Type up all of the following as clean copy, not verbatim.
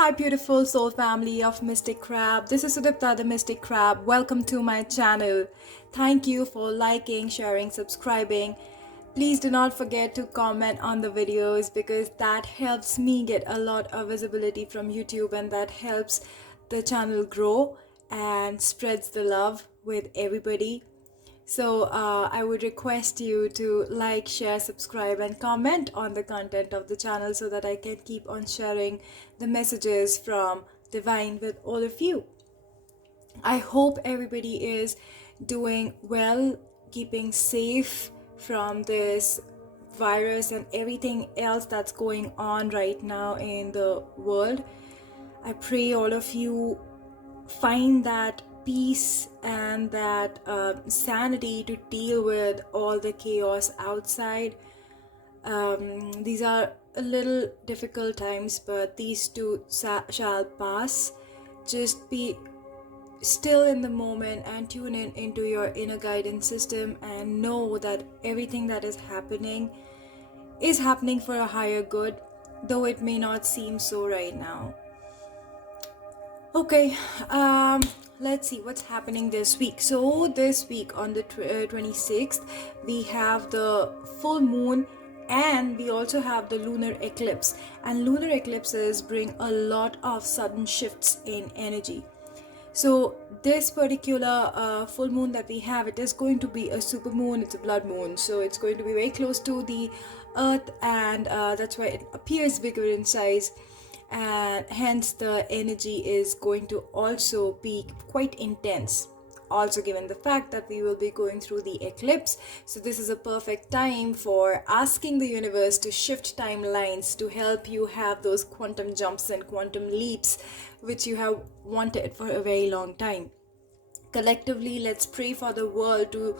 Hi, beautiful soul family of Mystic Crab. This is Sudipta, the Mystic Crab. Welcome to my channel. Thank you for liking, sharing, subscribing. Please do not forget to comment on the videos because that helps me get a lot of visibility from YouTube and that helps the channel grow and spreads the love with everybody. So I would request you to like, share, subscribe, and comment on the content of the channel so that I can keep on sharing the messages from Divine with all of you. I hope everybody is doing well, keeping safe from this virus and everything else that's going on right now in the world. I pray all of you find that peace and that sanity to deal with all the chaos outside. These are a little difficult times, but these too shall pass. Just be still in the moment and tune in into your inner guidance system and know that everything that is happening for a higher good, though it may not seem so right now. Okay, let's see what's happening this week. So this week on the 26th, we have the full moon and we also have the lunar eclipse. And lunar eclipses bring a lot of sudden shifts in energy. So this particular full moon that we have, it is going to be a super moon. It's a blood moon, so it's going to be very close to the earth, and that's why it appears bigger in size, and hence the energy is going to also be quite intense, also given the fact that we will be going through the eclipse. So this is a perfect time for asking the universe to shift timelines to help you have those quantum jumps and quantum leaps which you have wanted for a very long time. Collectively, let's pray for the world to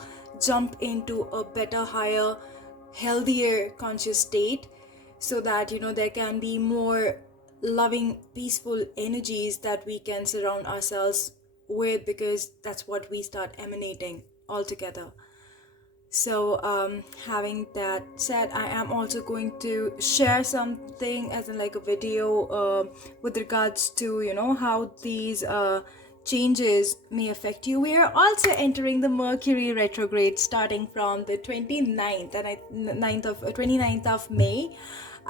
jump into a better, higher, healthier conscious state so that there can be more loving, peaceful energies that we can surround ourselves with, because that's what we start emanating altogether. So having that said, I am also going to share something as in like a video with regards to how these changes may affect you. We are also entering the Mercury retrograde starting from the 29th of May.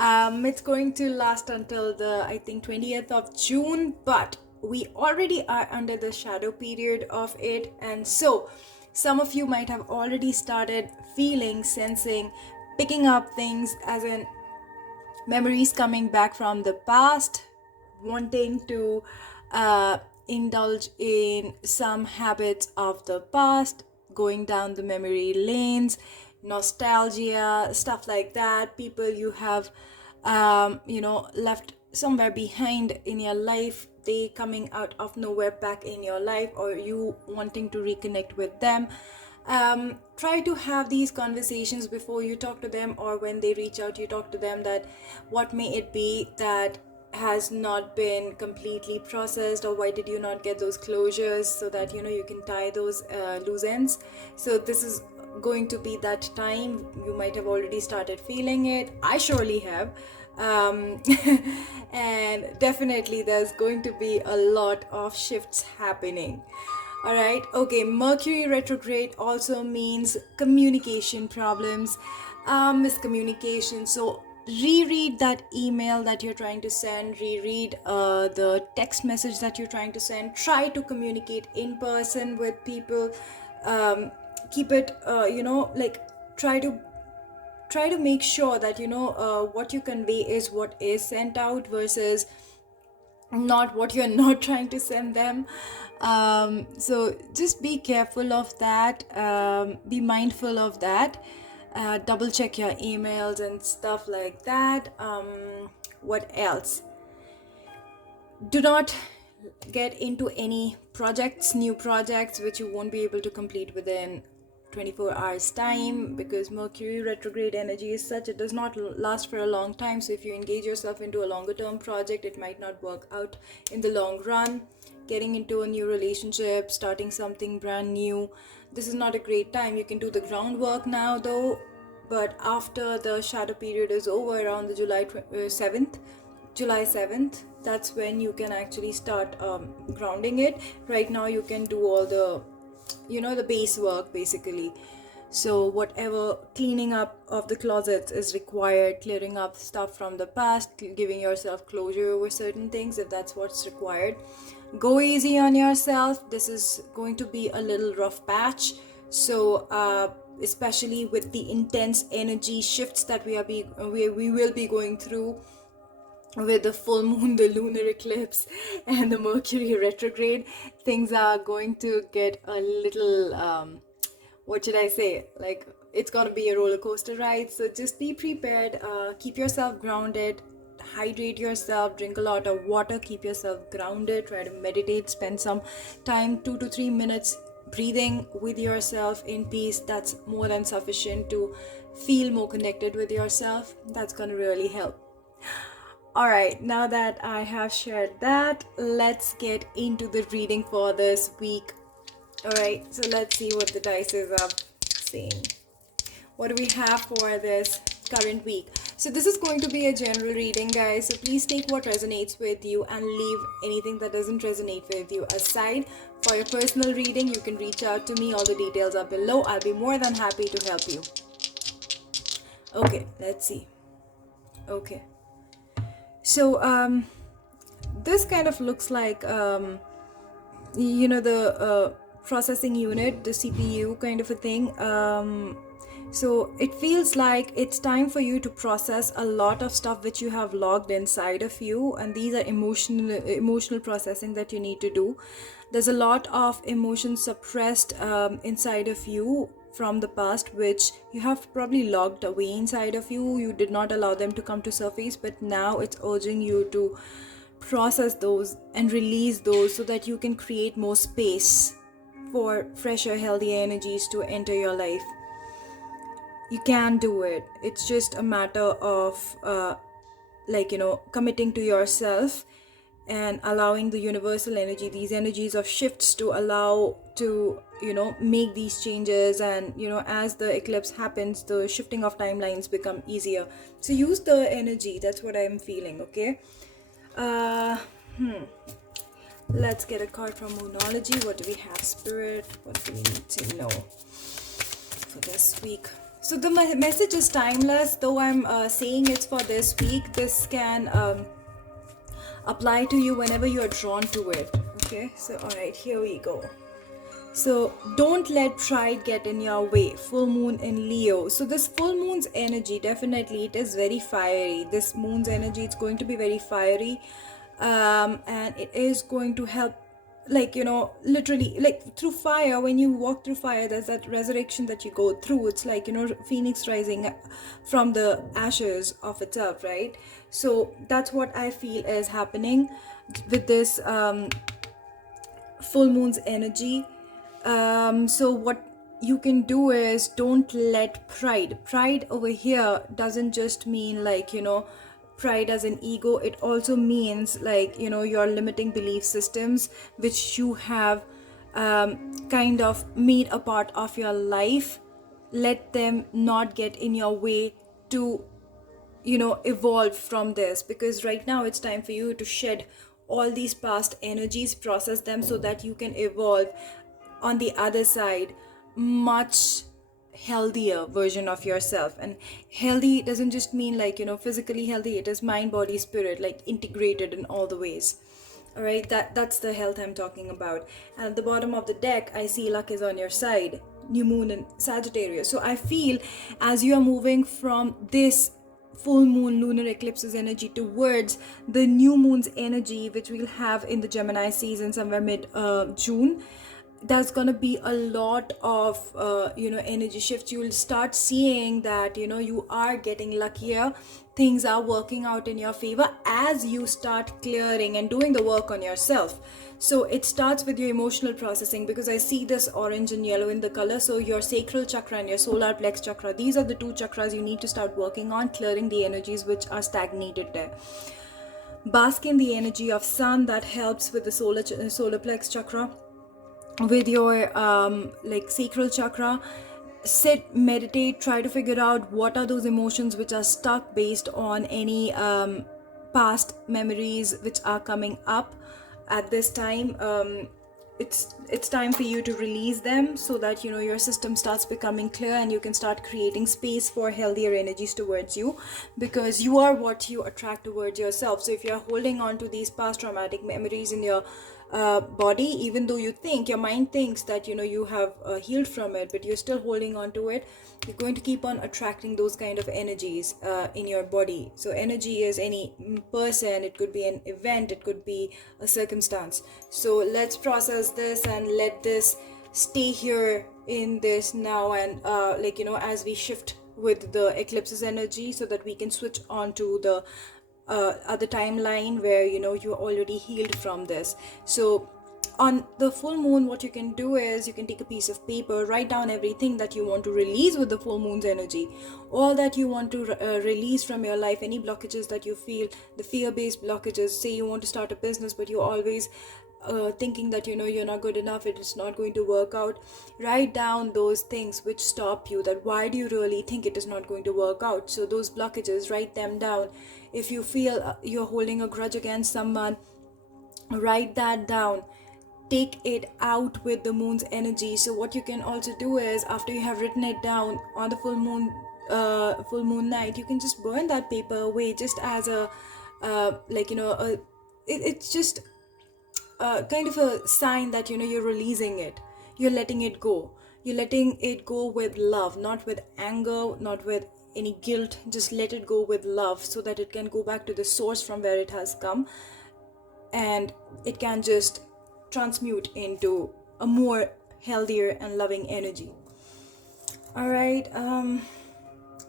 It's going to last until the, I think, 20th of June, but we already are under the shadow period of it, and so some of you might have already started feeling, sensing, picking up things as in memories coming back from the past, wanting to indulge in some habits of the past, going down the memory lanes, nostalgia, stuff like that. People you have left somewhere behind in your life, they coming out of nowhere back in your life, or you wanting to reconnect with them. Try to have these conversations before you talk to them, or when they reach out you talk to them, that what may it be that has not been completely processed, or why did you not get those closures, so that you can tie those loose ends. So this is going to be that time. You might have already started feeling it. I surely have. And definitely there's going to be a lot of shifts happening. All right. Okay. Mercury retrograde also means communication problems, miscommunication. So reread that email that you're trying to send, reread the text message that you're trying to send. Try to communicate in person with people. Keep it try to make sure that what you convey is what is sent out versus not what you're not trying to send them. So just be careful of that. Be mindful of that. Double check your emails and stuff like that. What else? Do not get into any new projects which you won't be able to complete within 24 hours time, because Mercury retrograde energy is such, it does not last for a long time. So if you engage yourself into a longer term project, it might not work out in the long run. Getting into a new relationship, starting something brand new, this is not a great time. You can do the groundwork now though, but after the shadow period is over around the July 7th, July 7th. That's when you can actually start grounding it. Right now you can do all the, the base work basically. So whatever cleaning up of the closets is required, clearing up stuff from the past, giving yourself closure over certain things if that's what's required. Go easy on yourself. This is going to be a little rough patch. So especially with the intense energy shifts that we will be going through with the full moon, the lunar eclipse, and the Mercury retrograde, things are going to get a little, what should I say? Like, it's gonna be a roller coaster ride. So just be prepared, keep yourself grounded, hydrate yourself, drink a lot of water, keep yourself grounded, try to meditate, spend some time, 2 to 3 minutes breathing with yourself in peace. That's more than sufficient to feel more connected with yourself. That's gonna really help. Alright, now that I have shared that, let's get into the reading for this week. Alright, so let's see what the dice is saying. What do we have for this current week? So this is going to be a general reading, guys, so please take what resonates with you and leave anything that doesn't resonate with you aside. For your personal reading, you can reach out to me. All the details are below. I'll be more than happy to help you. Okay, let's see. Okay. So this kind of looks like the processing unit, the CPU kind of a thing. So it feels like it's time for you to process a lot of stuff which you have logged inside of you, and these are emotional processing that you need to do. There's a lot of emotions suppressed inside of you from the past, which you have probably locked away inside of you. You did not allow them to come to surface, but now it's urging you to process those and release those so that you can create more space for fresher, healthier energies to enter your life. You can do it. It's just a matter of committing to yourself and allowing the universal energy, these energies of shifts, to allow to make these changes. And as the eclipse happens, the shifting of timelines become easier. So use the energy. That's what I'm feeling. Okay. Let's get a card from Moonology. What do we have, Spirit? What do we need to know for this week? So the message is timeless. Though I'm saying it's for this week, this can apply to you whenever you are drawn to it. Okay, so alright, here we go. So don't let pride get in your way. Full moon in Leo. So this full moon's energy, definitely it is very fiery. This moon's energy, it's going to be very fiery, and it is going to help, literally, like through fire. When you walk through fire, there's that resurrection that you go through. It's like phoenix rising from the ashes of itself, right? So that's what I feel is happening with this full moon's energy. So what you can do is, don't let pride over here doesn't just mean pride as an ego. It also means your limiting belief systems which you have kind of made a part of your life. Let them not get in your way to evolve from this, because right now it's time for you to shed all these past energies, process them so that you can evolve on the other side, much healthier version of yourself. And healthy doesn't just mean physically healthy. It is mind, body, spirit, integrated in all the ways. All right, that's the health I'm talking about. And at the bottom of the deck, I see luck is on your side, new moon in Sagittarius. So I feel as you are moving from this full moon lunar eclipse's energy towards the new moon's energy, which we'll have in the Gemini season somewhere mid June, there's gonna be a lot of energy shifts. You will start seeing that you are getting luckier. Things are working out in your favor as you start clearing and doing the work on yourself. So it starts with your emotional processing, because I see this orange and yellow in the color. So your sacral chakra and your solar plex chakra, these are the two chakras you need to start working on, clearing the energies which are stagnated there. Bask in the energy of sun. That helps with the solar plex chakra. With your sacral chakra, sit, meditate, try to figure out what are those emotions which are stuck based on any past memories which are coming up at this time. It's time for you to release them, so that your system starts becoming clear and you can start creating space for healthier energies towards you, because you are what you attract towards yourself. So if you're holding on to these past traumatic memories in your body, even though your mind thinks that you have healed from it, but you're still holding on to it, you're going to keep on attracting those kind of energies in your body. So energy is any person, it could be an event, it could be a circumstance. So let's process this and let this stay here in this now, and as we shift with the eclipse's energy, so that we can switch on to the other timeline where you're already healed from this. So on the full moon, what you can do is you can take a piece of paper, write down everything that you want to release with the full moon's energy, all that you want to release from your life, any blockages that you feel, the fear-based blockages. Say you want to start a business, but you're always thinking that you're not good enough, it's not going to work out. Write down those things which stop you, that why do you really think it is not going to work out. So those blockages, write them down. If you feel you're holding a grudge against someone, write that down, take it out with the moon's energy. So what you can also do is, after you have written it down on the full moon night, you can just burn that paper away, just as a it's just kind of a sign that you're releasing it, you're letting it go. You're letting it go with love, not with anger, not with any guilt. Just let it go with love, so that it can go back to the source from where it has come, and it can just transmute into a more healthier and loving energy. All right,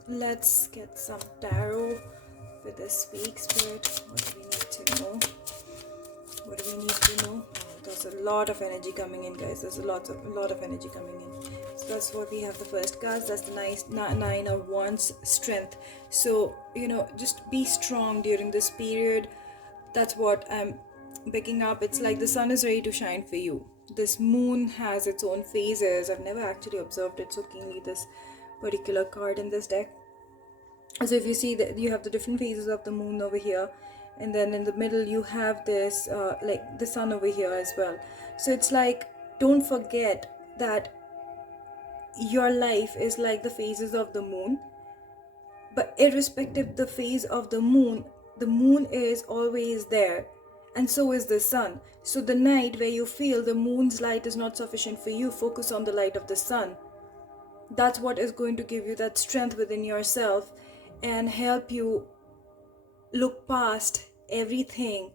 let's get some tarot for this week. Spirit, what do we need to know? What do we need to know? There's a lot of energy coming in, guys. There's a lot of energy coming in. So that's what we have. The first card, that's the nine of wands, strength. So just be strong during this period. That's what I'm picking up. It's like the sun is ready to shine for you. This moon has its own phases. I've never actually observed it so keenly, this particular card in this deck. So if you see that you have the different phases of the moon over here, and then in the middle you have this like the sun over here as well. So it's like, don't forget that your life is like the phases of the moon, but irrespective the phase of the moon is always there, and so is the sun. So the night where you feel the moon's light is not sufficient for you, focus on the light of the sun. That's what is going to give you that strength within yourself and help you look past everything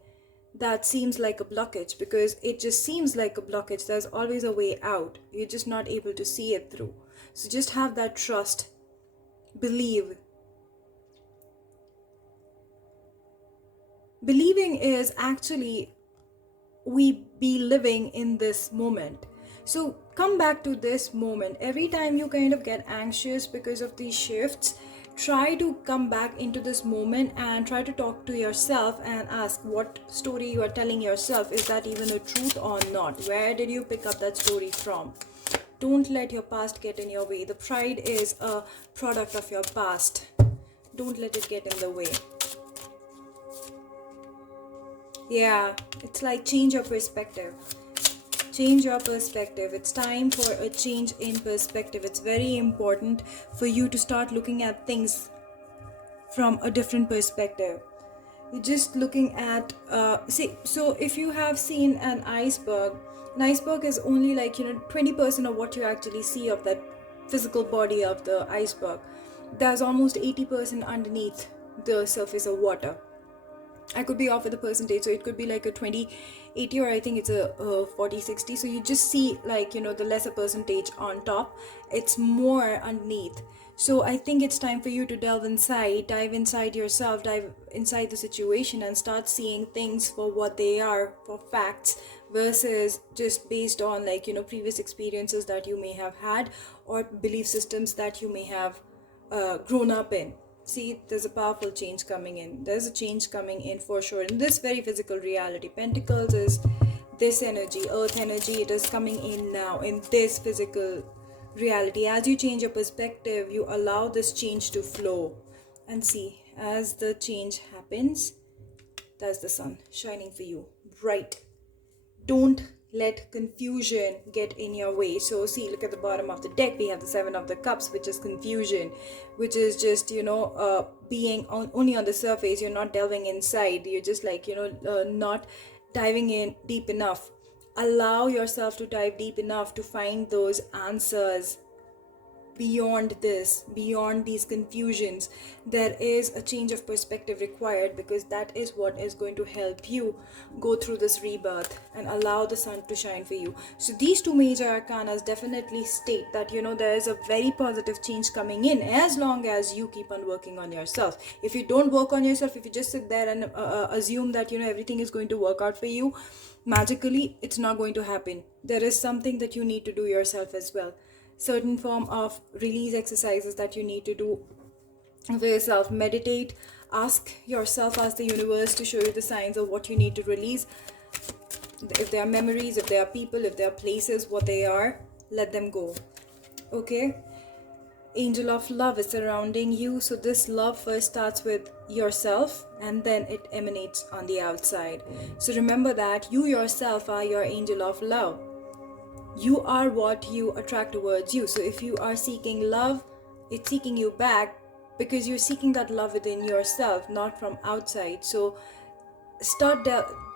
that seems like a blockage, because it just seems like a blockage. There's always a way out, you're just not able to see it through. So just have that trust, believing is actually we be living in this moment. So come back to this moment. Every time you kind of get anxious because of these shifts, try to come back into this moment and try to talk to yourself and ask what story you are telling yourself. Is that even a truth or not? Where did you pick up that story from? Don't let your past get in your way. The pride is a product of your past. Don't let it get in the way. Yeah, it's like change your perspective. Change your perspective. It's time for a change in perspective. It's very important for you to start looking at things from a different perspective. You're just looking at so if you have seen an iceberg is only like 20% of what you actually see of that physical body of the iceberg. There's almost 80% underneath the surface of water. I could be off with the percentage, so it could be like a 20-80, or I think it's a 40-60. So you just see like the lesser percentage on top. It's more underneath. So I think it's time for you to dive inside yourself, dive inside the situation, and start seeing things for what they are, for facts, versus just based on like previous experiences that you may have had, or belief systems that you may have grown up in. See, there's a powerful change coming in. There's a change coming in for sure in this very physical reality. Pentacles is this energy, earth energy. It is coming in now in this physical reality. As you change your perspective, you allow this change to flow. And see, as the change happens, That's the sun shining for you, bright. Don't let confusion get in your way. So see, look at the bottom of the deck. We have the Seven of the Cups, which is confusion, which is just, being only on the surface. You're not delving inside. You're just like, not diving in deep enough. Allow yourself to dive deep enough to find those answers. Beyond this, beyond these confusions, there is a change of perspective required, because that is what is going to help you go through this rebirth and allow the sun to shine for you. So these two major arcanas definitely state that there is a very positive change coming in, as long as you keep on working on yourself. If you don't work on yourself, if you just sit there and assume that everything is going to work out for you magically, it's not going to happen. There is something that you need to do yourself as well. Certain form of release exercises that you need to do for yourself. Meditate, ask yourself, ask the universe to show you the signs of what you need to release. If there are memories, if there are people, if there are places, what they are, let them go. Okay? Angel of love is surrounding you. So this love first starts with yourself and then it emanates on the outside. So remember that you yourself are your angel of love. You are what you attract towards you. So if you are seeking love, it's seeking you back, because you're seeking that love within yourself, not from outside. So start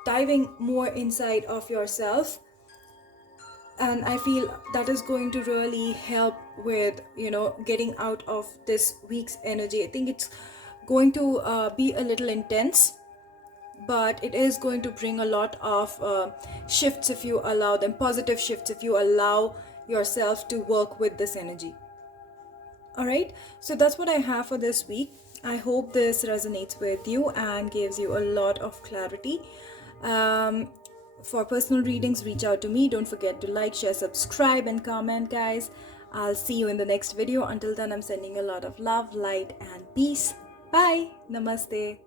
diving more inside of yourself, and I feel that is going to really help with getting out of this week's energy. I think it's going to be a little intense, but it is going to bring a lot of shifts if you allow them, positive shifts if you allow yourself to work with this energy. All right, so that's what I have for this week. I hope this resonates with you and gives you a lot of clarity. For personal readings, reach out to me. Don't forget to like, share, subscribe, and comment, guys. I'll see you in the next video. Until then, I'm sending a lot of love, light, and peace. Bye. Namaste.